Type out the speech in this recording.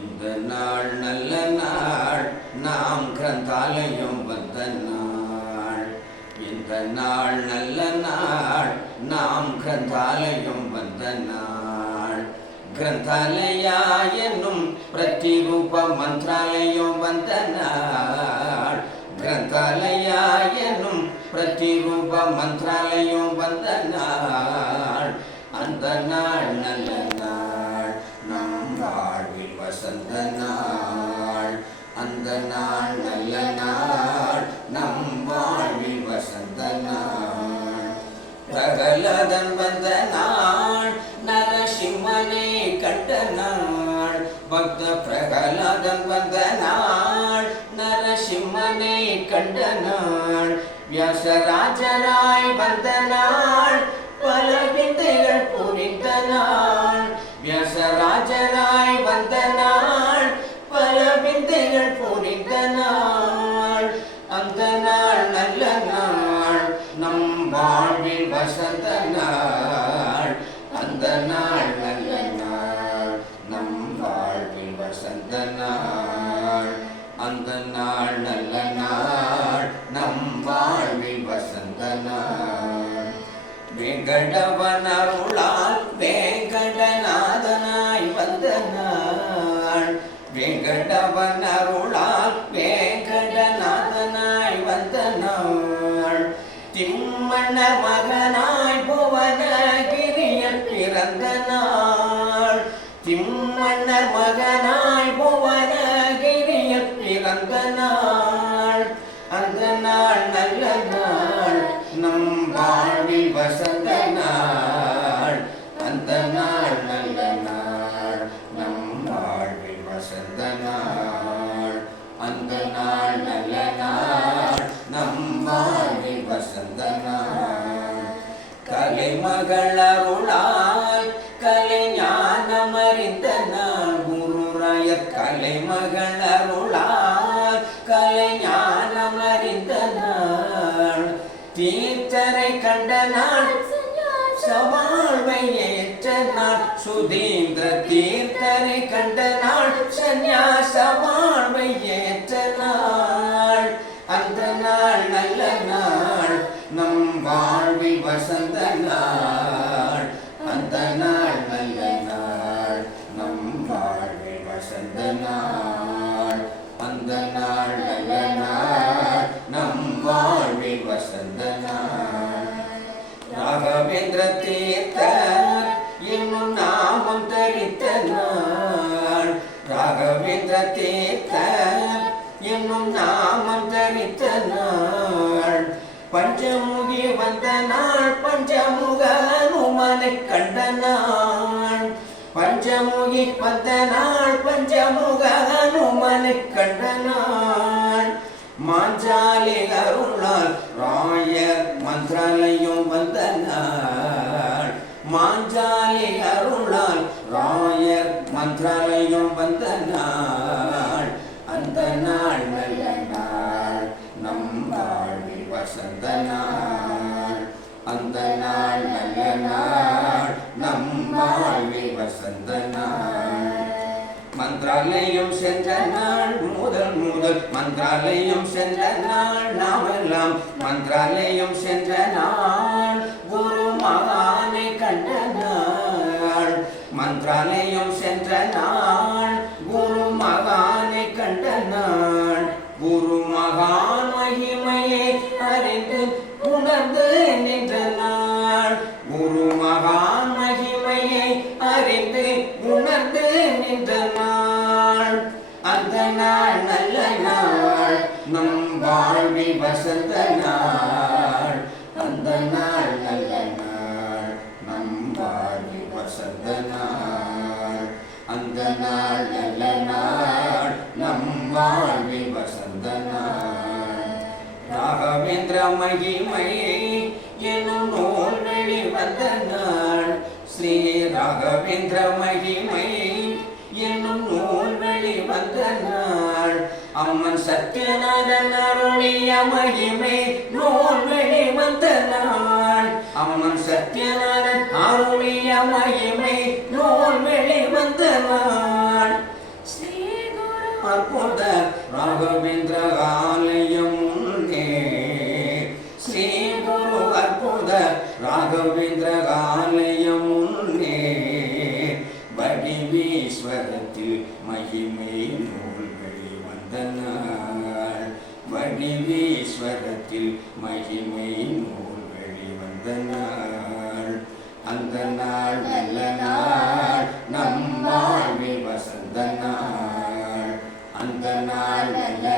இந்த நாள் நல்ல நாள், நாம் கிரந்தாலயம் வந்த நாள். இந்த நாள் நல்ல நாள், நாம் கிரந்தாலயம் வந்த நாள். கிரந்தாலயா என்னும் பிரதிரூப மந்திராலயம் வந்த நாள். கிரந்தாலயா என்னும் பிரதிரூப மந்திராலயம் வந்த நாள். அந்த நாள் நல்ல நாள், நம் வாழ்வில் வசந்த நாள். அந்த நாள் நல்ல நாள், நம் வாழ்வில் வசந்த நாள். பிரகலாதன் வந்த நாள், நரசிம்மனை கண்ட நாள். பக்த பிரகலாதன் வந்த நாள், நரசிம்மனை கண்ட நாள். வியாசராஜராய் வந்த நாள், பல விந்தைகள் புரிந்த நாள். வியாசராஜராய் வந்த நாள், பல விந்தைகள் புரிந்த நாள். அந்த நாள் நல்ல நாள், நம் வாழ்வில் வசந்த நாள். அந்த நாள் நல்ல நாள், நம் வாழ்வில் வசந்த நாள். அந்த நாள் நல்ல நாள், நம் வாழ்வில் வசந்த நாள். வெங்கடவன் அருளால் வேங்கடநாதனாய் வந்த நாள். வெங்கடவன் அருளால் வேங்கடநாதனாய் வந்த நாள். திம்மன்னர் மகனாய் புவனகிரியில் பிறந்த நாள். திம்மன்னர் மகனாய் புவனகிரியில் பிறந்த நாள். அந்த நாள் நல்ல நாள், நம் வாழ்வில் வசந்த நாள். அந்த நாள் நல்ல நாள், நம் வாழ்வில் வசந்த நாள். அந்த நாள் நல்ல நாள், நம் வாழ்வில் வசந்த நாள். கலைமகள் அருளால் கலை ஞானம் அறிந்த நாள். குருராயர் கலைமகள் அருளால் கலை ஞானம் அறிந்த நாள். தீர்த்தரை கண்ட நாள், சவாழ்வை ஏற்ற நாள். சுதீந்திர தீர்த்தரை கண்ட நாள், சந்நியாச வாழ்வை ஏற்ற நாள். அந்த நாள் நல்ல நாள், நம் வாழ்வில் வசந்த நாள். அந்த நாள் நல்ல நாள், நம் வாழ்வில் வசந்த நாள். அந்த நாள் நல்ல நாள், நம் வாழ்வில் வசந்த நாள். ராகவேந்திர தீர்த்தர் என்னும் நாமம் தரித்த நாள். ராகவேந்திர தீர்த்தர் என்னும் நாமம் தரித்த நாள். பஞ்சமுகி வந்த நாள், பஞ்சமுக ஹனுமனை கண்ட நாள். பஞ்சமுகி வந்த நாள், பஞ்சமுக ஹனுமனை கண்ட நாள். மாஞ்சாலி அருளால் ராயர் மந்திராலயம் வந்த நாள். மாஞ்சாலி அருளால் ராயர் மந்திராலயம் வந்த நாள். அந்த நாள் நல்ல நாள், நம் வாழ்வில் வசந்த நாள். அந்த நாள் நல்ல நாள், நம் வாழ்வில் வசந்த நாள். மந்திராலயம் சென்ற நாள், முதல் முதல் மந்திராலயம் சென்ற நாள். நாமெல்லாம் மந்திராலயம் சென்ற நாள், குரு மகானை கண்ட நாள். மந்திராலயம் சென்ற நாள், குரு மகானை கண்ட நாள். குரு மகான் மகிமையை அறிந்து உணர்ந்து நின்ற நாள். குரு மகான் மகிமையை அறிந்து உணர்ந்து நின்ற நாள். அந்த நாள் நல்ல நாள், நம் வாழ்வில் வசந்த நாள். அந்த நாள் நல்ல நாள், நம் வாழ்வில் வசந்த நாள். அந்த நாள் நல்ல நாள், நம் வாழ்வில் வசந்த நாள். ராகவேந்திர மகிமை எனும் நூல் வெளிவந்த நாள். ஸ்ரீ ராகவேந்திர மகிமை என்னும் நூல் வெளிவந்த நாள். அம்மன் சத்யநாதன் அருளிய மகிமை நூல் வெளிவந்த நாள். அம்மன் சத்யநாதன் அருளிய மகிமை நூல் வெளிவந்த நாள். ராகவேந்திர ஆலயம் முன்னே வடிவீஸ்வரத்தில் மகிமை நூல் வெளிவந்த நாள். வடிவீஸ்வரத்தில் மகிமை நூல் வெளிவந்த நாள். அந்த நாள் நல்ல நாள், நம் வாழ்வில் வசந்த நாள். அந்த நாள் நல்ல